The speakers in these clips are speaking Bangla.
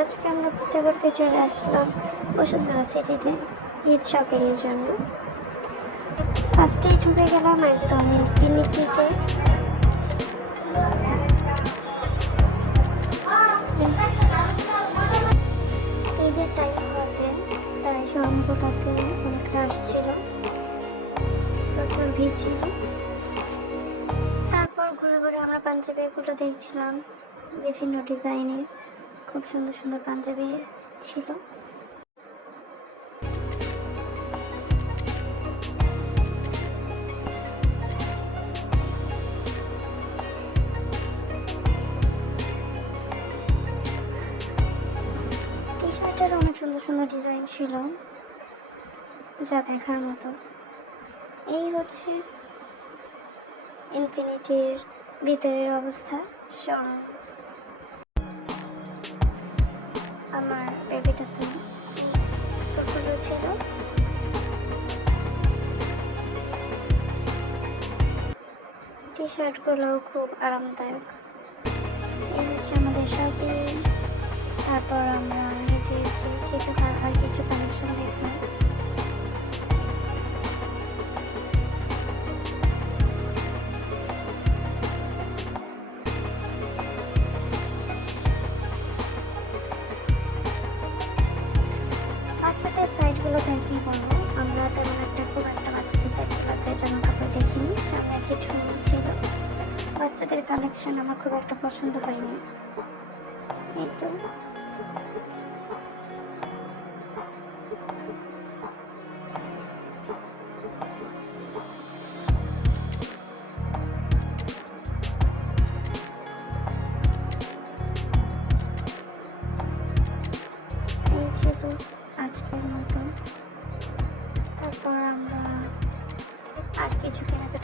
আজকে আমরা ঘুরতে ঘুরতে চলে আসলাম বসুন্ধরা সিটিতে ঈদ শপিং এর জন্য। ফার্স্টেই ঢুকে গেলাম একদম ইনফিনিটিতে ঈদের টাইম হতে তাই শোরুমগুলোতে অনেক রাশ ছিল প্রচুর ভিড় ছিল। তারপর ঘুরে ঘুরে আমরা পাঞ্জাবিগুলো দেখছিলাম, বিভিন্ন ডিজাইনের খুব সুন্দর সুন্দর পাঞ্জাবি ছিল। অনেক সুন্দর সুন্দর ডিজাইন ছিল, যা দেখার মতো। এই হচ্ছে ইনফিনিটির ভিতরের অবস্থা শোরুম আমার বেবিটা তুমি ভালো ছিল টি শার্টগুলোও খুব আরামদায়ক। এই হচ্ছে আমাদের শপিং তারপর আমরা নিজের হেঁটে কিছু আর কিছু কানেকশন দেখলাম। কিছু ছিল বাচ্চাদের কালেকশন আমার খুব একটা পছন্দ হয়নি। এই তো।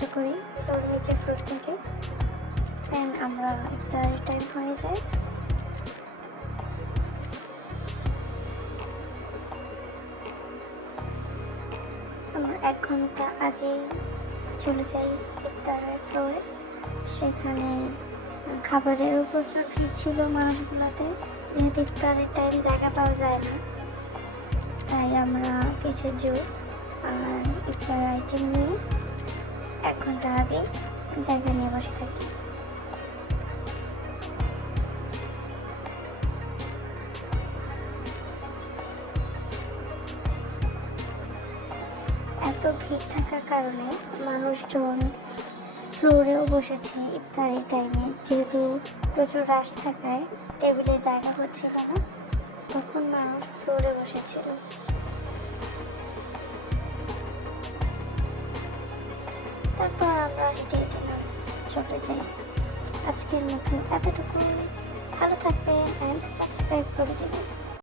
কিছু করি। ফ্লোর নিচে ফ্লোর থেকে। দেন আমরা ইফতারের টাইম হয়ে যায়। আমরা এক ঘণ্টা আগেই চলে যাই ইফতারের ফ্লোরে সেখানে খাবারের প্রচুর ভিড় ছিল মানুষগুলোতে, যেহেতু ইফতারের টাইম জায়গা পাওয়া যায় না, তাই আমরা কিছু জুস আর ইফতার আইটেম নিয়ে এক ঘণ্টা আগে জায়গা নিয়ে বসে থাকি। এত ভিড় থাকার কারণে মানুষজন ফ্লোরেও বসেছে ইফতারের টাইমে যেহেতু প্রচুর রাশ থাকায় টেবিলে জায়গা হচ্ছিল না, তখন মানুষ ফ্লোরে বসেছিল। তারপর আমরা হেঁটে হেঁটে চলে যাই। আজকের মতন এতটুকু ভালো থাকবেন অ্যান্ড সাবস্ক্রাইব করে দেবেন।